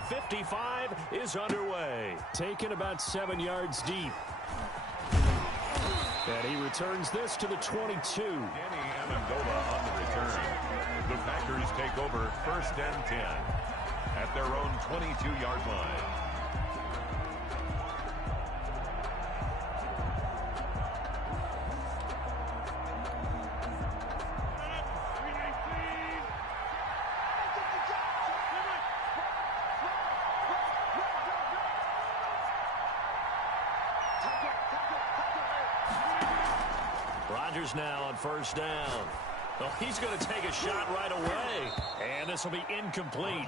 The 55 is underway. Taken about 7 yards deep. And he returns this to the 22. Amendola on the return. The Packers take over 1st and 10 at their own 22-yard line. Rodgers now on 1st down. Well, he's going to take a shot right away. And this will be incomplete.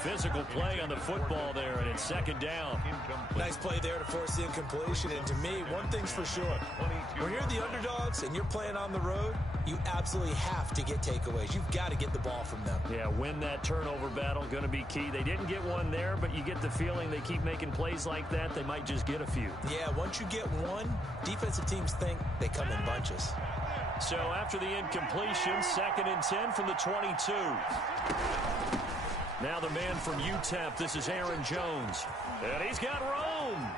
Physical play on the football there, and it's 2nd down. Nice play there to force the incompletion. And to me, one thing's for sure. When you're the underdogs and you're playing on the road, you absolutely have to get takeaways. You've got to get the ball from them. Yeah, win that turnover battle, going to be key. They didn't get one there, but you get the feeling they keep making plays like that. They might just get a few. Yeah, once you get one, defensive teams think they come in bunches. So after the incompletion, 2nd and 10 from the 22. Now the man from UTEP, this is Aaron Jones. And he's got Rome.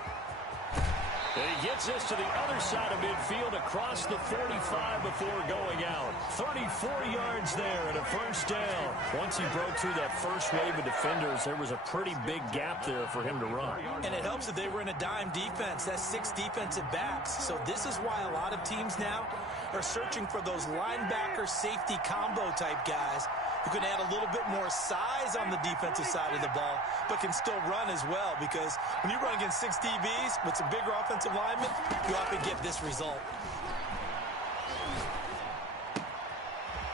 And he gets this to the other side of midfield across the 45 before going out. 34 yards there and a 1st down. Once he broke through that first wave of defenders, there was a pretty big gap there for him to run. And it helps that they were in a dime defense. That's 6 defensive backs. So this is why a lot of teams now are searching for those linebacker safety combo type guys who can add a little bit more size on the defensive side of the ball, but can still run as well, because when you run against 6 DBs with some bigger offensive linemen, you often get this result.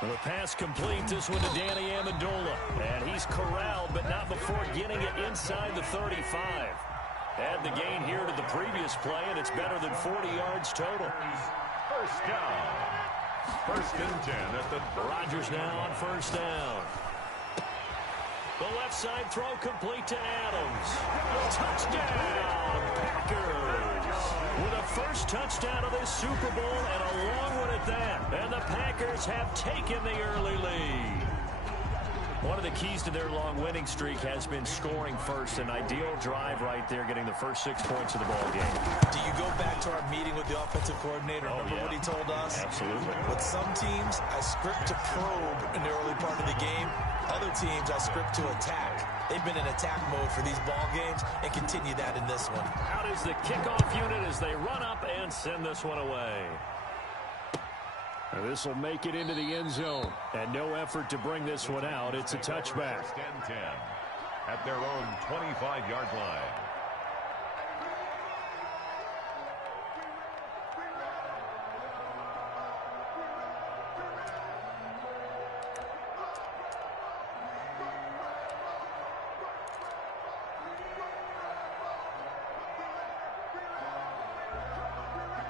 The pass complete, this one to Danny Amendola. And he's corralled, but not before getting it inside the 35. Add the gain here to the previous play, and it's better than 40 yards total. 1st down. 1st and 10 at the Rodgers now on 1st down. The left side throw complete to Adams. Touchdown, Packers. With a first touchdown of this Super Bowl and a long one at that. And the Packers have taken the early lead. One of the keys to their long winning streak has been scoring first. An ideal drive right there, getting the first 6 points of the ball game. Do you go back to our meeting with the offensive coordinator? Remember what he told us? Absolutely. With some teams, I script to probe in the early part of the game. Other teams, I script to attack. They've been in attack mode for these ball games and continue that in this one. Out is the kickoff unit as they run up and send this one away. And this will make it into the end zone. And no effort to bring this one out. It's a touchback. 1st and 10 at their own 25-yard line.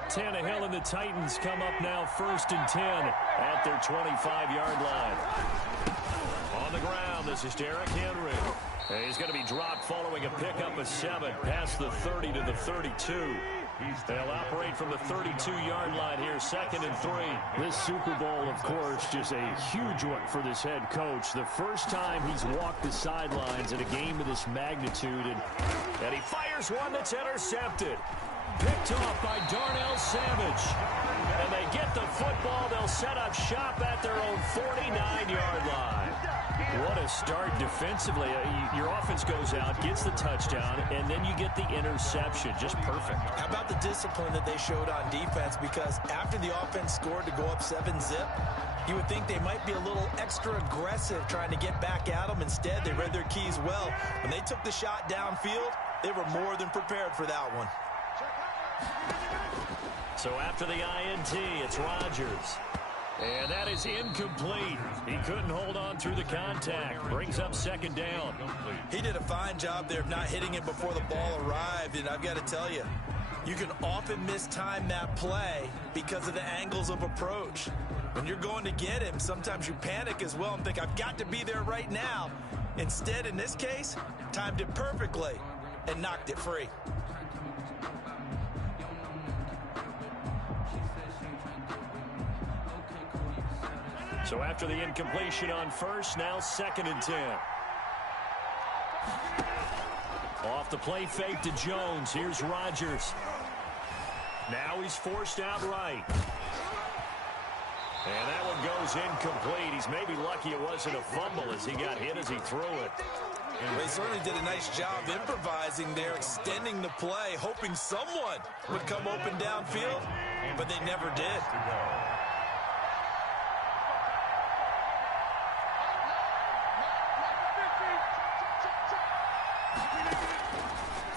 Tannehill and the Titans come up now 1st and 10 at their 25-yard line. On the ground, this is Derrick Henry. And he's going to be dropped following a pickup of 7 past the 30 to the 32. They'll operate from the 32-yard line here, 2nd and 3. This Super Bowl, of course, just a huge one for this head coach. The first time he's walked the sidelines in a game of this magnitude. And he fires one that's intercepted. Picked off by Darnell Savage. And they get the football. They'll set up shop at their own 49-yard line. What a start defensively. Your offense goes out, gets the touchdown, and then you get the interception. Just perfect. How about the discipline that they showed on defense? Because after the offense scored to go up 7-zip, you would think they might be a little extra aggressive trying to get back at them. Instead, they read their keys well. When they took the shot downfield, they were more than prepared for that one. So after the INT, it's Rodgers. And that is incomplete. He couldn't hold on through the contact. Brings up 2nd down. He did a fine job there of not hitting it before the ball arrived. And I've got to tell you, you can often mistime that play because of the angles of approach. When you're going to get him, sometimes you panic as well and think, I've got to be there right now. Instead, in this case, timed it perfectly and knocked it free. So after the incompletion on first, now 2nd and 10. Off the play fake to Jones. Here's Rodgers. Now he's forced out right. And that one goes incomplete. He's maybe lucky it wasn't a fumble as he got hit as he threw it. They certainly did a nice job improvising there, extending the play, hoping someone would come open downfield, but they never did.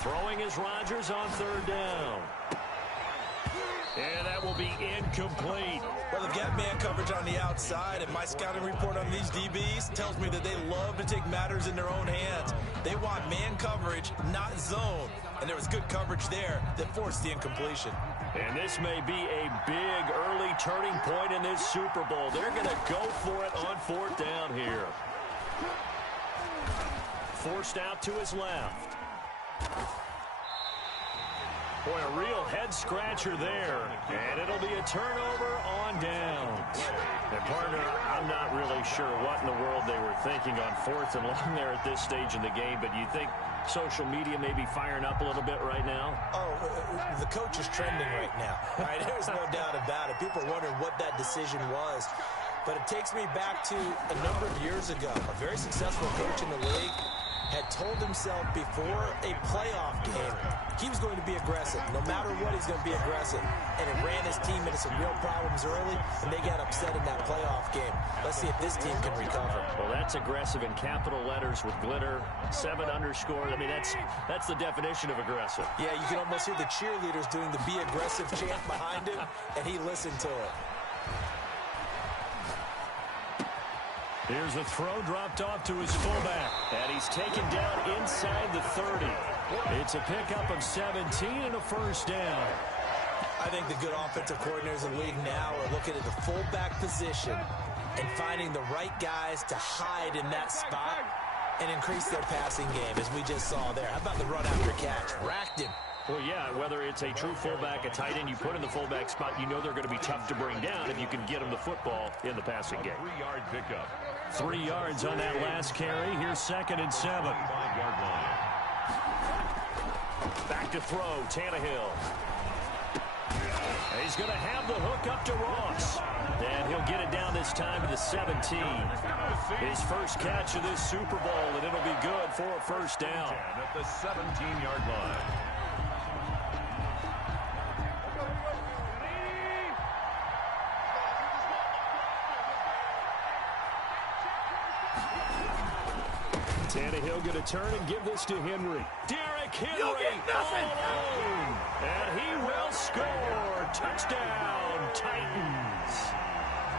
Throwing is Rodgers on third down. And that will be incomplete. Well, they've got man coverage on the outside, and my scouting report on these DBs tells me that they love to take matters in their own hands. They want man coverage, not zone. And there was good coverage there that forced the incompletion. And this may be a big early turning point in this Super Bowl. They're going to go for it on fourth down here. Forced out to his left. Boy, a real head-scratcher there. And it'll be a turnover on downs. And, partner, I'm not really sure what in the world they were thinking on fourth and long there at this stage in the game, but you think social media may be firing up a little bit right now? Oh, the coach is trending right now. Right? There's no doubt about it. People are wondering what that decision was. But it takes me back to a number of years ago. A very successful coach in the league had told himself before a playoff game he was going to be aggressive. No matter what, he's going to be aggressive. And it ran his team into some real problems early, and they got upset in that playoff game. Let's see if this team can recover. Well, that's aggressive in capital letters with glitter, 7 underscore. I mean, that's the definition of aggressive. Yeah, you can almost hear the cheerleaders doing the be aggressive chant behind him, and he listened to it. Here's a throw dropped off to his fullback. And he's taken down inside the 30. It's a pickup of 17 and a first down. I think the good offensive coordinators in the league now are looking at the fullback position and finding the right guys to hide in that spot and increase their passing game, as we just saw there. How about the run after catch? Racked him. Well, yeah, whether it's a true fullback, a tight end you put in the fullback spot, you know they're going to be tough to bring down if you can get them the football in the passing game. 3-yard pickup. 3 yards on that last carry. Here's 2nd and 7. 5-yard line. Back to throw, Tannehill. He's going to have the hook up to Ross. And he'll get it down this time to the 17. His first catch of this Super Bowl, and it'll be good for a first down. At the 17-yard line. Tannehill going to turn and give this to Henry. Derrick Henry all alone. And he will score. Touchdown, Titans.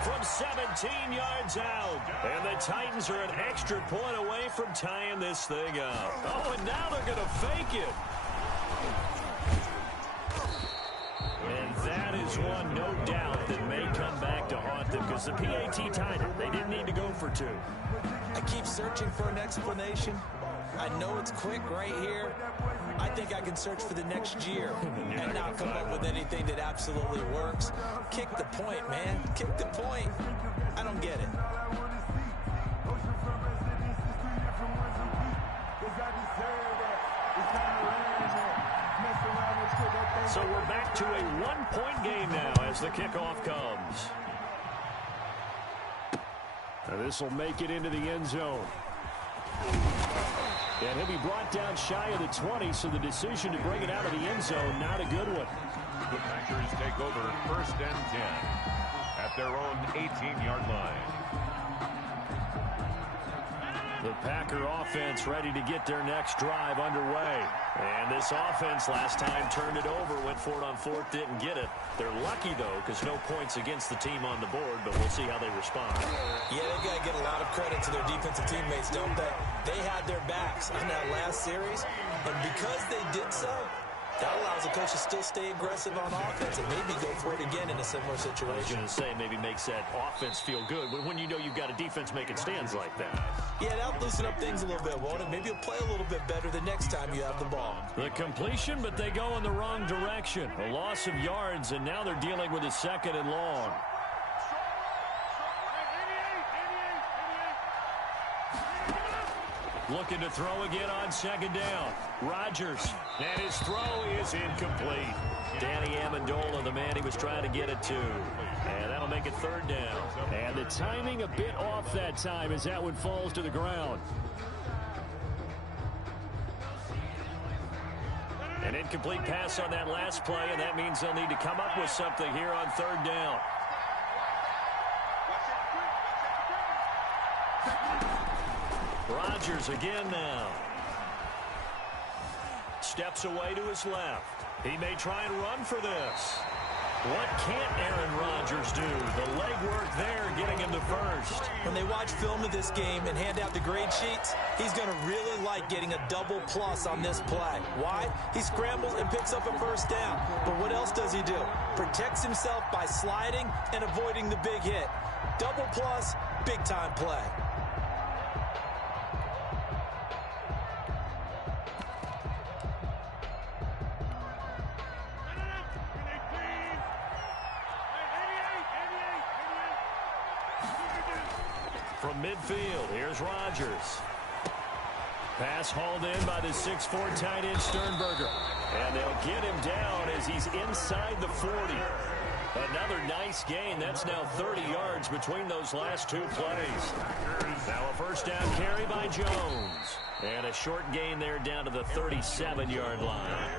From 17 yards out. And the Titans are an extra point away from tying this thing up. Oh, and now they're going to fake it. And that is one, no doubt, that may come back to haunt them because the PAT tied it. They didn't need to go for 2. I keep searching for an explanation. I know it's quick right here. I think I can search for the next year and not come up with anything that absolutely works. Kick the point, man. Kick the point. I don't get it. So we're back to a 1-point game now as the kickoff comes. Now this will make it into the end zone. And he'll be brought down shy of the 20, so the decision to bring it out of the end zone, not a good one. The Packers take over 1st and 10 at their own 18-yard line. The Packer offense ready to get their next drive underway. And this offense last time turned it over, went for it on 4th, didn't get it. They're lucky, though, because no points against the team on the board, but we'll see how they respond. Yeah, they've got to get a lot of credit to their defensive teammates, don't they? They had their backs on that last series, and because they did so, that allows the coach to still stay aggressive on offense and maybe go for it again in a similar situation. I was going to say, maybe makes that offense feel good when you know you've got a defense making stands like that. Yeah, that'll loosen up things a little bit, won't it? Maybe you'll play a little bit better the next time you have the ball. The completion, but they go in the wrong direction. A loss of yards, and now they're dealing with a 2nd and long. Looking to throw again on second down. Rodgers. And his throw is incomplete. Danny Amendola, the man he was trying to get it to. And that'll make it third down. And the timing a bit off that time as that one falls to the ground. An incomplete pass on that last play, and that means they'll need to come up with something here on third down. Rodgers again now. Steps away to his left. He may try and run for this. What can't Aaron Rodgers do? The legwork there getting him to first. When they watch film of this game and hand out the grade sheets, he's going to really like getting a double plus on this play. Why? He scrambles and picks up a first down. But what else does he do? Protects himself by sliding and avoiding the big hit. Double plus, big time play. From midfield, here's Rodgers. Pass hauled in by the 6'4" tight end Sternberger. And they'll get him down as he's inside the 40. Another nice gain. That's now 30 yards between those last two plays. Now a first down carry by Jones. And a short gain there down to the 37-yard line.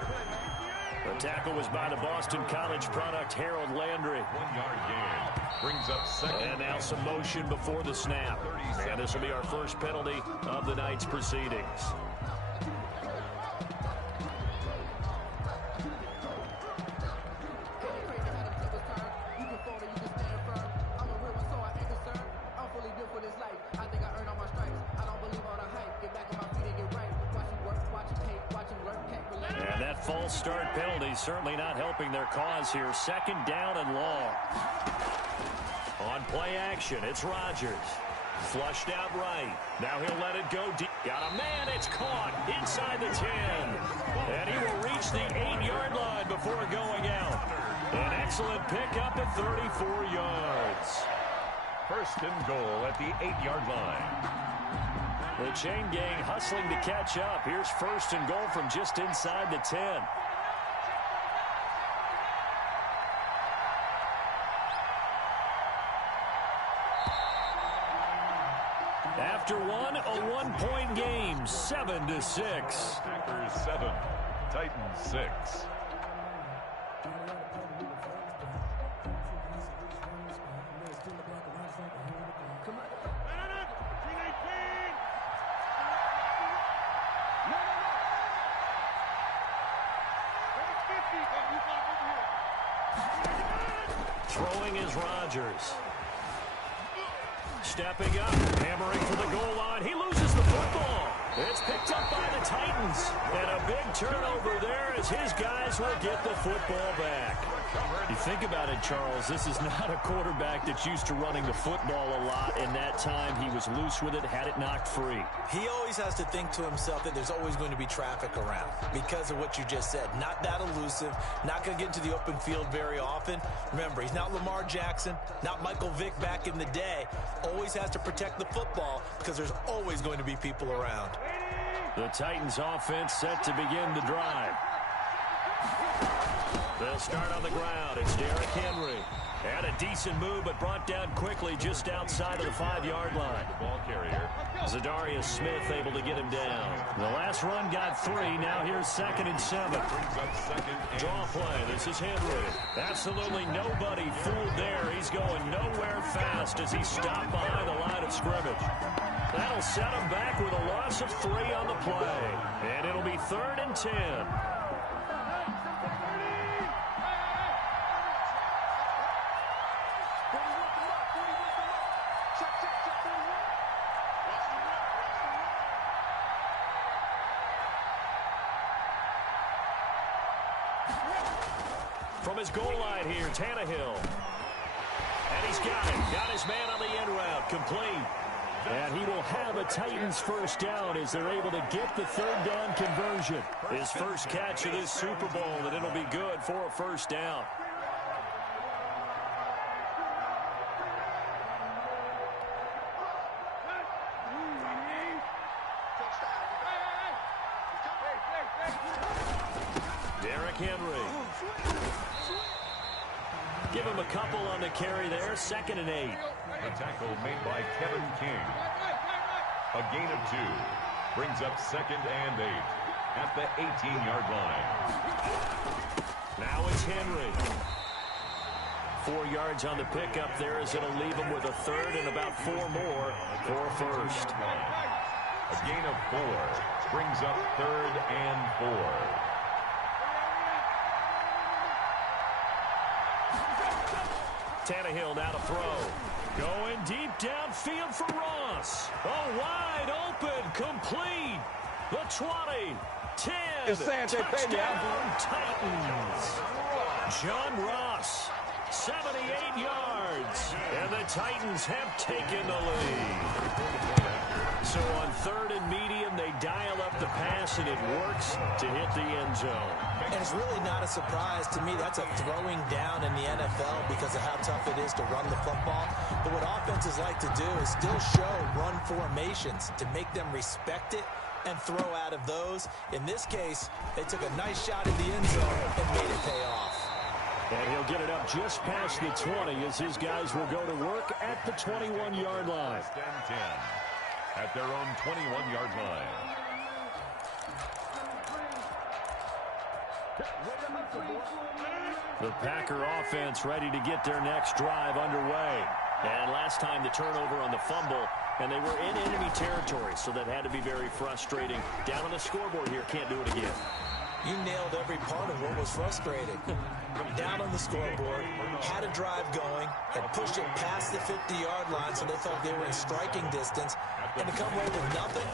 The tackle was by the Boston College product, Harold Landry. 1 yard gain. Brings up second. And now some motion before the snap. And this will be our first penalty of the night's proceedings. And that false start penalty certainly not helping their cause here. Second down and long. On play action, it's Rodgers. Flushed out right. Now he'll let it go deep. Got a man, it's caught inside the 10. And he will reach the 8-yard line before going out. An excellent pickup at 34 yards. First and goal at the 8-yard line. The chain gang hustling to catch up. Here's first and goal from just inside the 10. After one, a one-point game, 7-6. Packers 7, Titans 6. Throwing is Rodgers. Stepping up, hammering for the goal line. He loses the football. It's picked up by the Titans. And a big turnover there as his guys will get the football back. You think about it, Charles, this is not a quarterback that's used to running the football a lot, and that time he was loose with it, had it knocked free. He always has to think to himself that there's always going to be traffic around because of what you just said. Not that elusive, not going to get into the open field very often. Remember, he's not Lamar Jackson, not Michael Vick back in the day. Always has to protect the football because there's always going to be people around. The Titans offense set to begin the drive. They'll start on the ground. It's Derrick Henry. And a decent move, but brought down quickly just outside of the 5-yard line. The ball carrier. Zadarius Smith able to get him down. The last run got 3. Now here's 2nd and 7. Brings up second and Draw play. This is Henry. Absolutely nobody fooled there. He's going nowhere fast as he stopped behind the line of scrimmage. That'll set him back with a loss of 3 on the play. And it'll be 3rd and 10. From his goal line here, Tannehill. And he's got it. Got his man on the end route. Complete. And he will have a Titans first down as they're able to get the 3rd down conversion. His first catch of this Super Bowl, and it'll be good for a first down. Derrick Henry. Give him a couple on the carry there. 2nd and 8. The tackle made by Kevin King. A gain of 2. Brings up 2nd and 8 at the 18-yard line. Now it's Henry. 4 yards on the pickup there as it'll leave him with a 3rd and about 4 more for a 1st. A gain of 4 brings up 3rd and 4. Tannehill now to throw. Going deep downfield for Ross. Oh, wide open, complete. The 20, 10, touchdown Titans. John Ross, 78 yards. And the Titans have taken the lead. So on 3rd and medium, they dial up the pass, and it works to hit the end zone. And it's really not a surprise to me. That's a throwing down in the NFL because of how tough it is to run the football. But what offenses like to do is still show run formations to make them respect it and throw out of those. In this case, they took a nice shot in the end zone and made it pay off. And he'll get it up just past the 20 as his guys will go to work at the 21-yard line. 10 at their own 21-yard line. The Packer offense ready to get their next drive underway. And last time the turnover on the fumble, and they were in enemy territory, so that had to be very frustrating. Down on the scoreboard here, can't do it again. You nailed every part of what was frustrating. Down on the scoreboard, had a drive going, had pushed it past the 50-yard line, so they thought they were in striking distance, and to come away with nothing,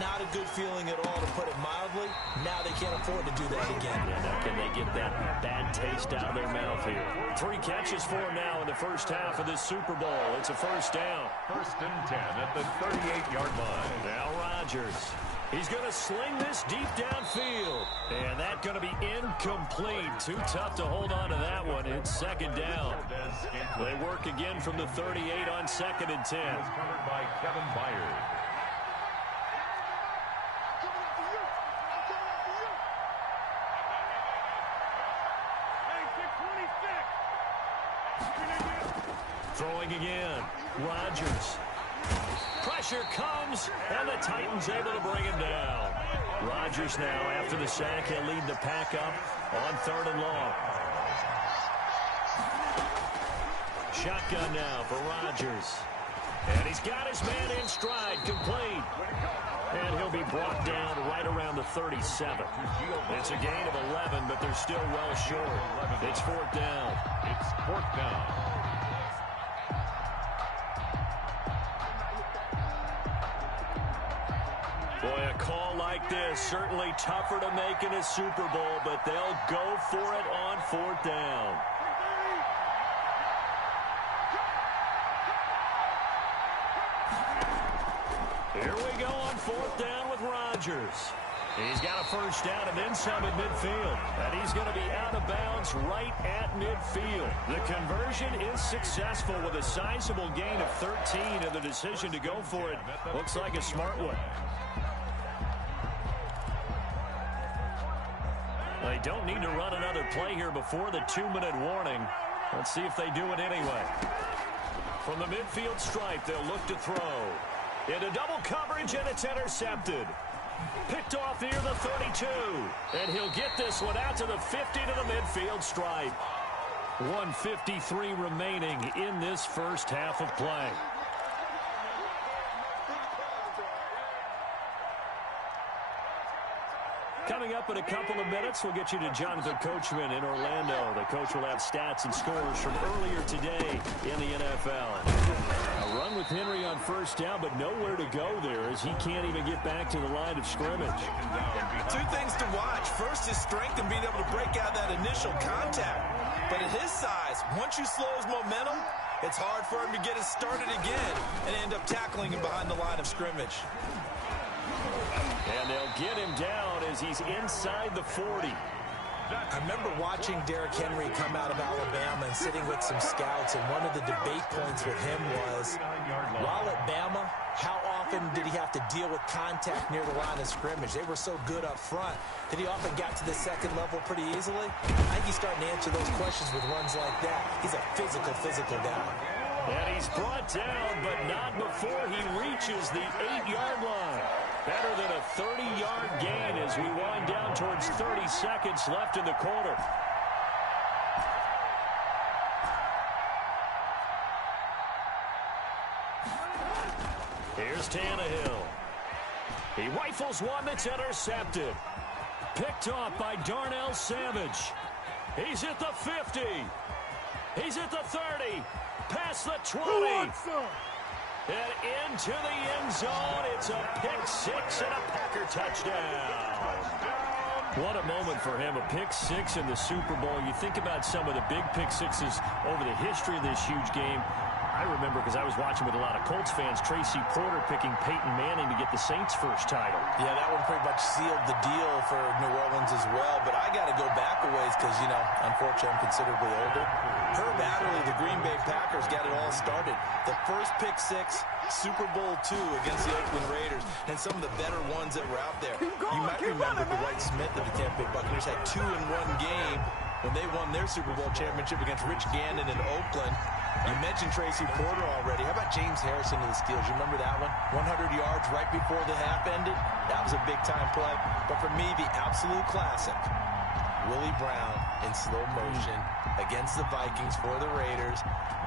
not a good feeling at all, to put it mildly. Now they can't afford to do that again. Yeah, now can they get that bad taste out of their mouth here? 3 catches for him now in the first half of this Super Bowl. It's a 1st down. 1st and 10 at the 38-yard line. Now Rodgers. He's going to sling this deep downfield. And that's going to be incomplete. Too tough to hold on to that one. It's 2nd down. They work again from the 38 on 2nd and 10. It was covered by Kevin Byard. Throwing again. Rodgers. Pressure comes, and the Titans able to bring him down. Rodgers now, after the sack, he'll lead the pack up on 3rd and long. Shotgun now for Rodgers. And he's got his man in stride, complete. And he'll be brought down right around the 37. It's a gain of 11, but they're still well short. It's 4th down. It's 4th down. Boy, a call like this, certainly tougher to make in a Super Bowl, but they'll go for it on 4th down. Here we go on 4th down with Rodgers. He's got a 1st down and then some at midfield. And he's going to be out of bounds right at midfield. The conversion is successful with a sizable gain of 13, and the decision to go for it looks like a smart one. They don't need to run another play here before the 2-minute warning. Let's see if they do it anyway. From the midfield stripe, they'll look to throw. Into double coverage, and it's intercepted. Picked off near the 32. And he'll get this one out to the 50 to the midfield stripe. 1:53 remaining in this first half of play. Coming up in a couple of minutes, we'll get you to Jonathan Coachman in Orlando. The coach will have stats and scores from earlier today in the NFL. A run with Henry on 1st down, but nowhere to go there as he can't even get back to the line of scrimmage. 2 things to watch. First, his strength and being able to break out that initial contact. But at his size, once you slow his momentum, it's hard for him to get it started again and end up tackling him behind the line of scrimmage. And they'll get him down as he's inside the 40. I remember watching Derrick Henry come out of Alabama and sitting with some scouts, and one of the debate points with him was, while at Bama, how often did he have to deal with contact near the line of scrimmage? They were so good up front that he often got to the second level pretty easily. I think he's starting to answer those questions with runs like that. He's a physical guy. And he's brought down, but not before he reaches the 8-yard line. Better than a 30-yard gain as we wind down towards 30 seconds left in the quarter. Here's Tannehill. He rifles one that's intercepted. Picked off by Darnell Savage. He's at the 50. He's at the 30. Past the 20. And into the end zone. It's a pick-6 and a Packer touchdown. What a moment for him, a pick-6 in the Super Bowl. You think about some of the big pick-6s over the history of this huge game. I remember, because I was watching with a lot of Colts fans, Tracy Porter picking Peyton Manning to get the Saints' first title. Yeah, that one pretty much sealed the deal for New Orleans as well. But I got to go back a ways because, you know, unfortunately I'm considerably older. Herb Adderley, the Green Bay Packers, got it all started. The first pick-6, Super Bowl II against the Oakland Raiders, and some of the better ones that were out there. You might remember Dwight Smith of the Tampa Bay Buccaneers had 2 in one game when they won their Super Bowl championship against Rich Gannon in Oakland. You mentioned Tracy Porter already. How about James Harrison of the Steelers? You remember that one? 100 yards right before the half ended. That was a big-time play. But for me, the absolute classic, Willie Brown in slow motion against the Vikings for the Raiders.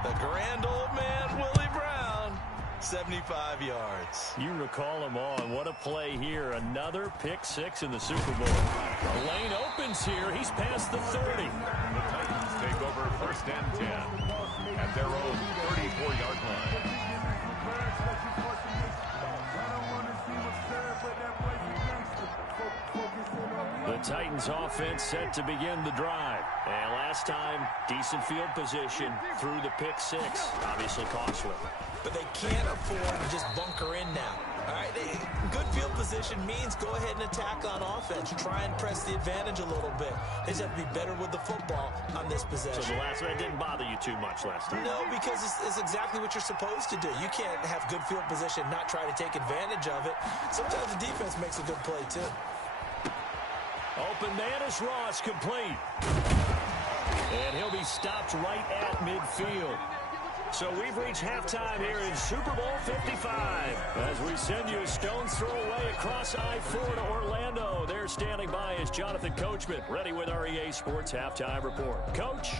The grand old man, Willie Brown, 75 yards. You recall them all, and what a play here. Another pick-6 in the Super Bowl. The lane opens here. He's past the 30. The Titans take over 1st and 10 at their own 34-yard line. The Titans offense set to begin the drive. And last time, decent field position through the pick-6. Obviously costly. But they can't afford to just bunker in now. All right, good field position means go ahead and attack on offense. Try and press the advantage a little bit. They just have to be better with the football on this possession. So the last one didn't bother you too much last time? No, because it's exactly what you're supposed to do. You can't have good field position, not try to take advantage of it. Sometimes the defense makes a good play, too. Open man is Ross, complete. And he'll be stopped right at midfield. So we've reached halftime here in Super Bowl 55. As we send you a stone's throw away across I-4 to Orlando. There standing by is Jonathan Coachman, ready with our EA Sports Halftime Report. Coach.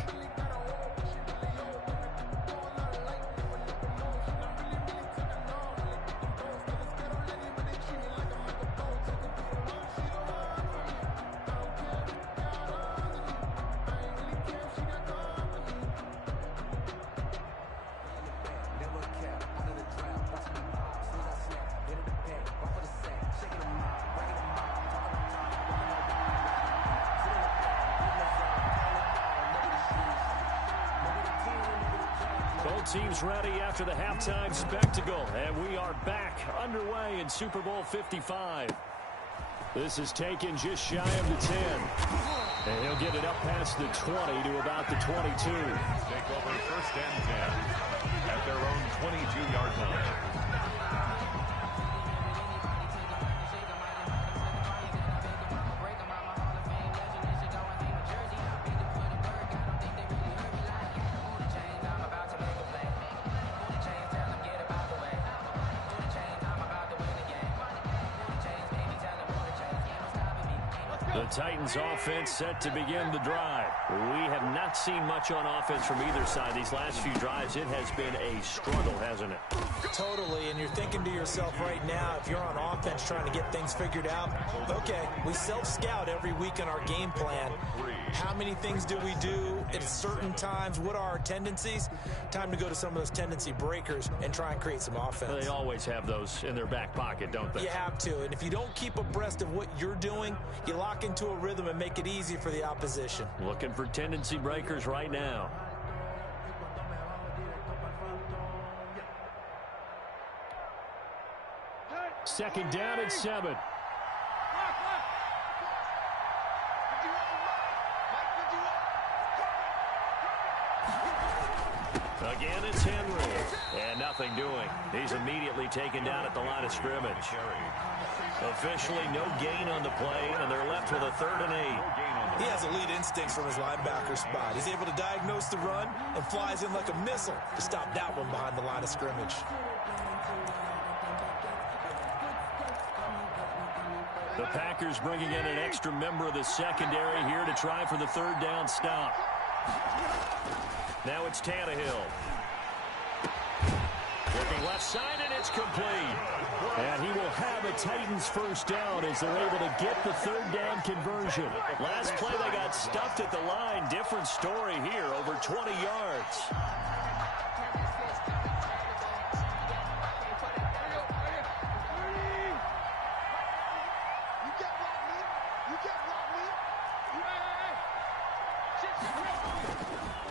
Teams ready after the halftime spectacle, and we are back underway in Super Bowl 55. This is taken just shy of the 10, and he'll get it up past the 20 to about the 22. Take over 1st and 10 at their own 22-yard line. Titans offense set to begin the drive. We have not seen much on offense from either side. These last few drives, it has been a struggle, hasn't it? Totally, and you're thinking to yourself right now, if you're on offense trying to get things figured out, okay, we self-scout every week in our game plan. How many things do we do at certain times? What are our tendencies? Time to go to some of those tendency breakers and try and create some offense. They always have those in their back pocket, don't they? You have to, and if you don't keep abreast of what you're doing, you lock into a rhythm and make it easy for the opposition. Looking for tendency breakers right now. Second down and 7. Again, it's Henry. And nothing doing. He's immediately taken down at the line of scrimmage. Officially no gain on the play, and they're left with a 3rd and 8. He has elite instincts from his linebacker spot. He's able to diagnose the run and flies in like a missile to stop that one behind the line of scrimmage. The Packers bringing in an extra member of the secondary here to try for the 3rd down stop. Now it's Tannehill. Looking left side, and it's complete. And he will have a Titans 1st down as they're able to get the 3rd down conversion. Last play, they got stuffed at the line. Different story here, over 20 yards.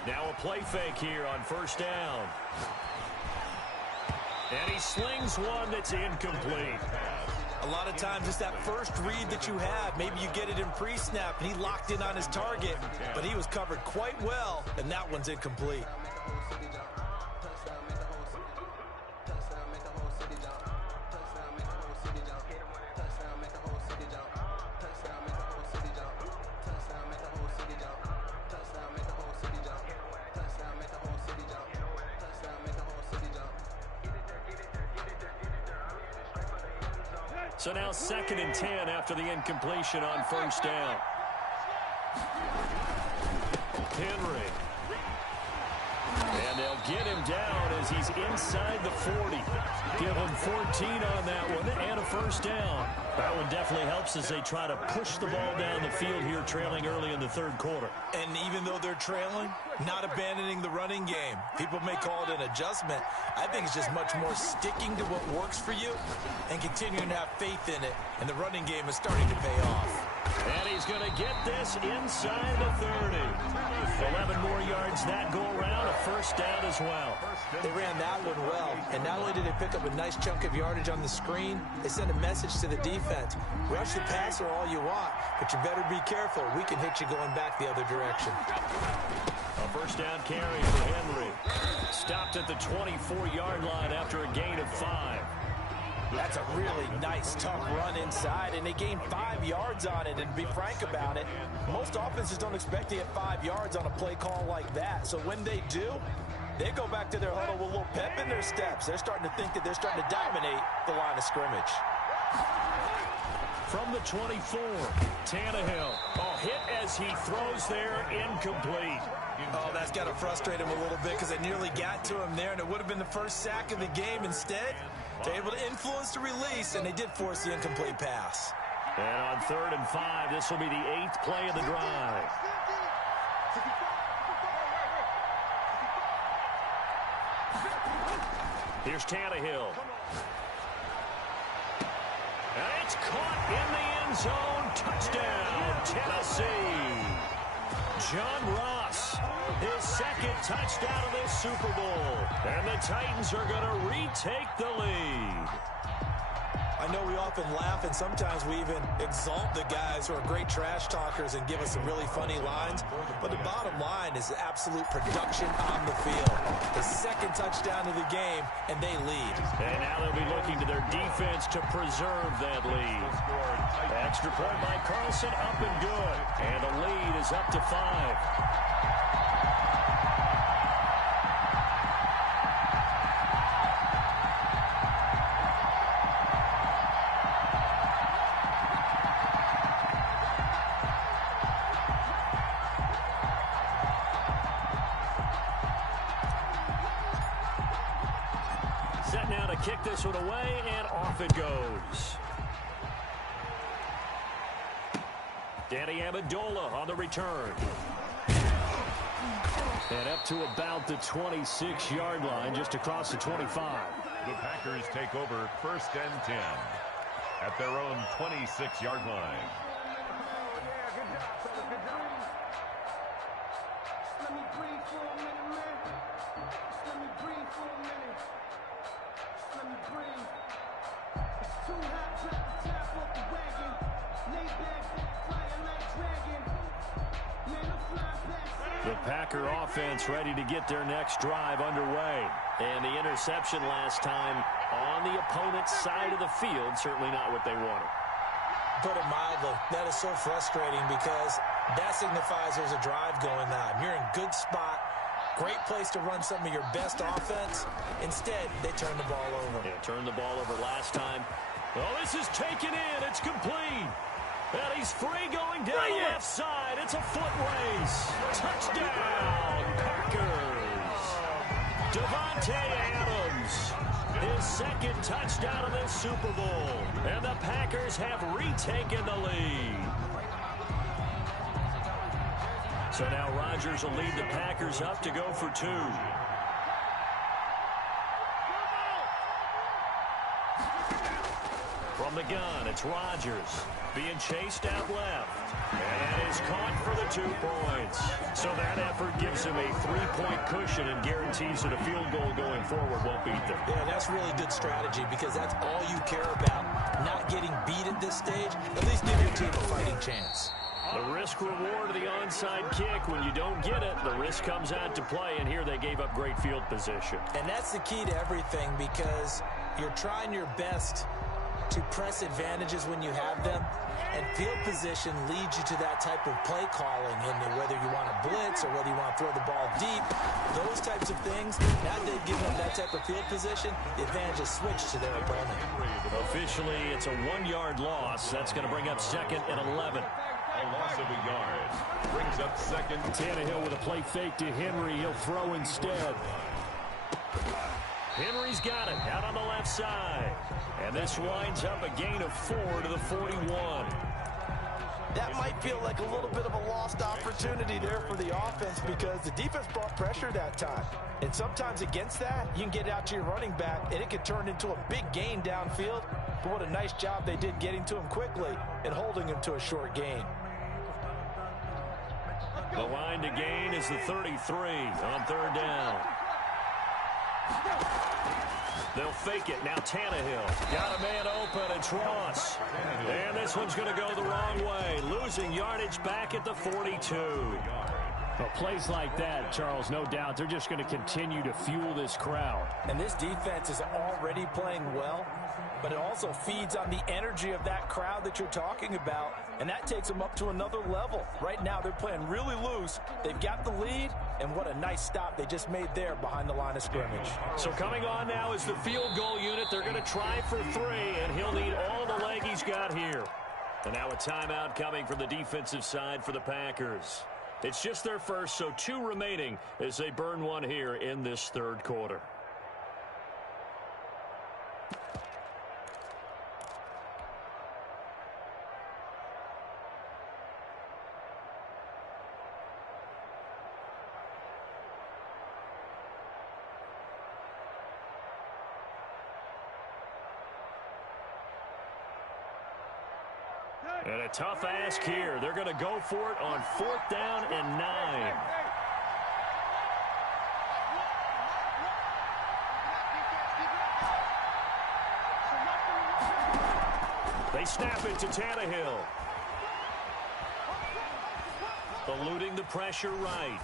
Now a play fake here on 1st down. And he slings one that's incomplete. A lot of times it's that first read that you have. Maybe you get it in pre-snap, and he locked in on his target, but he was covered quite well, and that one's incomplete. So now 2nd and 10 after the incompletion on 1st down. Henry. And they'll get him down as he's inside the 40. Give him 14 on that one and a 1st down. That one definitely helps as they try to push the ball down the field here, trailing early in the 3rd quarter. And even though they're trailing, not abandoning the running game. People may call it an adjustment. I think it's just much more sticking to what works for you and continuing to have faith in it. And the running game is starting to pay off. And he's going to get this inside the 30. 11 more yards that go around, a 1st down as well. They ran that one well, and not only did they pick up a nice chunk of yardage on the screen, they sent a message to the defense. Rush the passer all you want, but you better be careful. We can hit you going back the other direction. A 1st down carry for Henry. Stopped at the 24-yard line after a gain of 5. That's a really nice, tough run inside, and they gained 5 yards on it. And to be frank about it, most offenses don't expect to get 5 yards on a play call like that. So when they do, they go back to their huddle with a little pep in their steps. They're starting to think that they're starting to dominate the line of scrimmage. From the 24, Tannehill. Oh, hit as he throws there, incomplete. Oh, that's got to frustrate him a little bit because they nearly got to him there, and it would have been the first sack of the game. Instead, they're able to influence the release, and they did force the incomplete pass. And on 3rd and 5, this will be the 8th play of the drive. Here's Tannehill. And it's caught in the end zone. Touchdown, Tennessee. John Ross, his 2nd touchdown of this Super Bowl. And the Titans are going to retake the lead. I know we often laugh, and sometimes we even exalt the guys who are great trash talkers and give us some really funny lines. But the bottom line is absolute production on the field. The 2nd touchdown of the game, and they lead. And now they'll be looking to their defense to preserve that lead. Extra point by Carlson, up and good. And the lead is up to 5. Set now to kick this one away, and off it goes. Danny Amendola on the return. And up to about the 26-yard line, just across the 25. The Packers take over 1st and 10 at their own 26-yard line. The Packer offense ready to get their next drive underway. And the interception last time on the opponent's side of the field, certainly not what they wanted. Put it mildly, that is so frustrating because that signifies there's a drive going on. You're in good spot, great place to run some of your best offense. Instead, they turn the ball over. Yeah, turned the ball over last time. Oh, this is taken in. It's complete. And he's free going down the left side. It's a foot race. Touchdown, Packers. Devontae Adams, his second touchdown of this Super Bowl. And the Packers have retaken the lead. So now Rodgers will lead the Packers up to go for 2. From the gun, it's Rodgers being chased out left. And is caught for the 2 points. So that effort gives him a 3-point cushion and guarantees that a field goal going forward won't beat them. Yeah, that's really good strategy because that's all you care about. Not getting beat at this stage, at least give your team a fighting chance. The risk-reward of the onside kick, when you don't get it, the risk comes out to play, and here they gave up great field position. And that's the key to everything because you're trying your best to press advantages when you have them, and field position leads you to that type of play calling, and whether you want to blitz or whether you want to throw the ball deep, those types of things, now they've given them that type of field position, the advantage is switched to their opponent. Officially, it's a 1-yard loss. That's going to bring up 2nd and 11. A loss of a yard brings up 2nd. Tannehill with a play fake to Henry. He'll throw instead. Henry's got it out on the left side. And this winds up a gain of 4 to the 41. That might feel like a little bit of a lost opportunity there for the offense because the defense brought pressure that time. And sometimes against that, you can get out to your running back, and it can turn into a big gain downfield. But what a nice job they did getting to him quickly and holding him to a short gain. The line to gain is the 33 on 3rd down. They'll fake it. Now Tannehill. Got a man open. It's Ross. And this one's going to go the wrong way. Losing yardage back at the 42. Well, plays like that, Charles, no doubt, they're just going to continue to fuel this crowd. And this defense is already playing well, but it also feeds on the energy of that crowd that you're talking about, and that takes them up to another level. Right now, they're playing really loose. They've got the lead, and what a nice stop they just made there behind the line of scrimmage. So coming on now is the field goal unit. They're going to try for 3, and he'll need all the leg he's got here. And now a timeout coming from the defensive side for the Packers. It's just their first, so 2 remaining as they burn 1 here in this 3rd quarter. And a tough ask here. They're going to go for it on 4th down and 9. They snap it to Tannehill. Eluding the pressure right.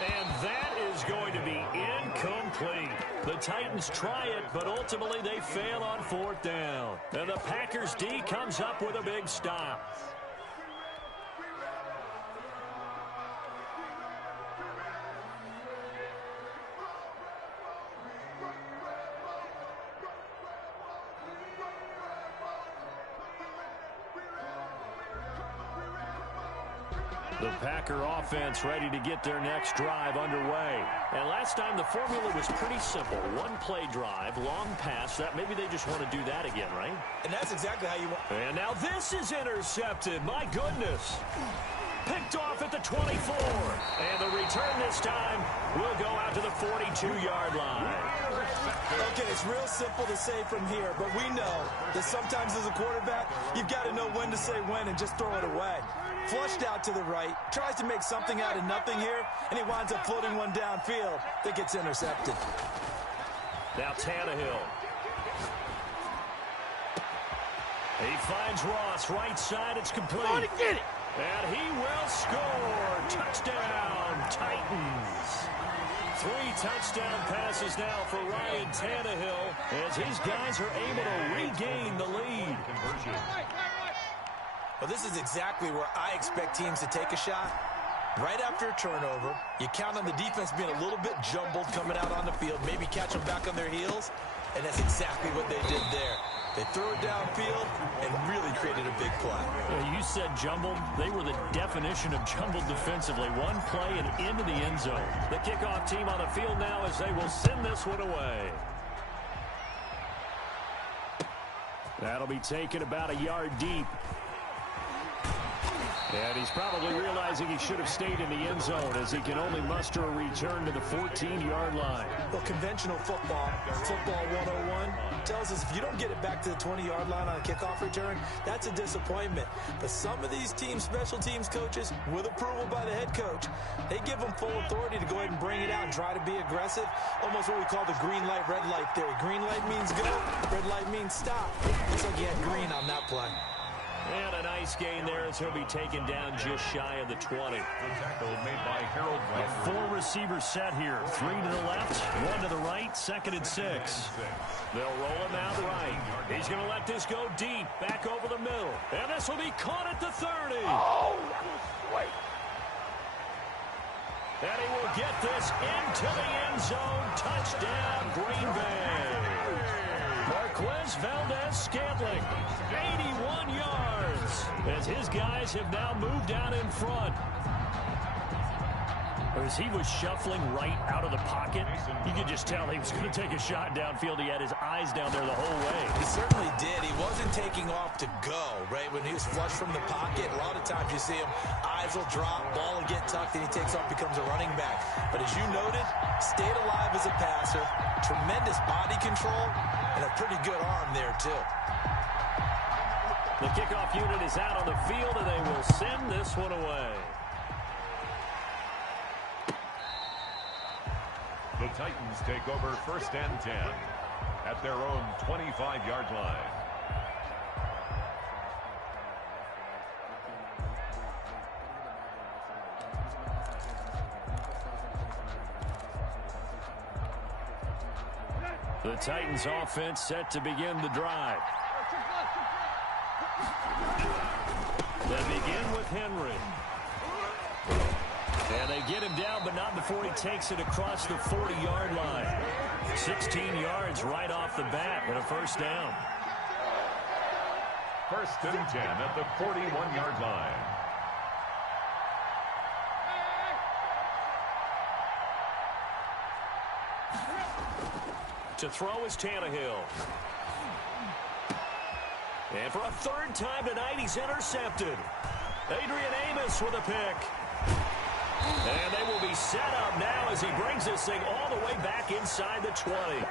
And that is going to be incomplete. The Titans try it, but ultimately they fail on 4th down. And the Packers D comes up with a big stop. The Packer offense ready to get their next drive underway. And last time the formula was pretty simple. 1-play drive, long pass. That maybe they just want to do that again, right? And that's exactly how you want. And now this is intercepted. My goodness. Picked off at the 24. And the return this time will go out to the 42-yard line. Okay, it's real simple to say from here, but we know that sometimes as a quarterback, you've got to know when to say when and just throw it away. Flushed out to the right, tries to make something out of nothing here, and he winds up floating one downfield that gets intercepted. Now Tannehill. He finds Ross, right side, it's complete. Get it. And he will score. Touchdown, Titans. 3 touchdown passes now for Ryan Tannehill as his guys are able to regain the lead. Well, this is exactly where I expect teams to take a shot. Right after a turnover, you count on the defense being a little bit jumbled coming out on the field, maybe catch them back on their heels, and that's exactly what they did there. They threw it downfield and really created a big play. You said jumbled. They were the definition of jumbled defensively. One play and into the end zone. The kickoff team on the field now as they will send this one away. That'll be taken about a yard deep. And he's probably realizing he should have stayed in the end zone as he can only muster a return to the 14-yard line. Well, conventional football 101, tells us if you don't get it back to the 20-yard line on a kickoff return, that's a disappointment. But some of these teams, special teams coaches, with approval by the head coach, they give them full authority to go ahead and bring it out and try to be aggressive. Almost what we call the green light, red light theory. Green light means go, red light means stop. Looks like he had green on that play. And a nice gain there as he'll be taken down just shy of the 20. The tackle made by Harold. A 4-receiver set here. 3 to the left, 1 to the right, 2nd and 6. They'll roll him out right. He's going to let this go deep, back over the middle. And this will be caught at the 30. Oh, wait. And he will get this into the end zone. Touchdown, Green Bay. Marquez Valdez-Scantling, 81 yards, as his guys have now moved out in front. As he was shuffling right out of the pocket, you could just tell he was going to take a shot downfield. He had his eyes down there the whole way. He certainly did. He wasn't taking off to go, right? When he was flush from the pocket, a lot of times you see him, eyes will drop, ball will get tucked, and he takes off, becomes a running back. But as you noted, stayed alive as a passer, tremendous body control, and a pretty good arm there, too. The kickoff unit is out on the field, and they will send this one away. The Titans take over 1st and 10 at their own 25-yard line. The Titans offense set to begin the drive. They begin with Henry. And they get him down, but not before he takes it across the 40-yard line. 16 yards right off the bat and a 1st down. 1st and 10 at the 41-yard line. To throw is Tannehill. And for a 3rd time tonight, he's intercepted. Adrian Amos with a pick. And they will be set up now as he brings this thing all the way back inside the 20.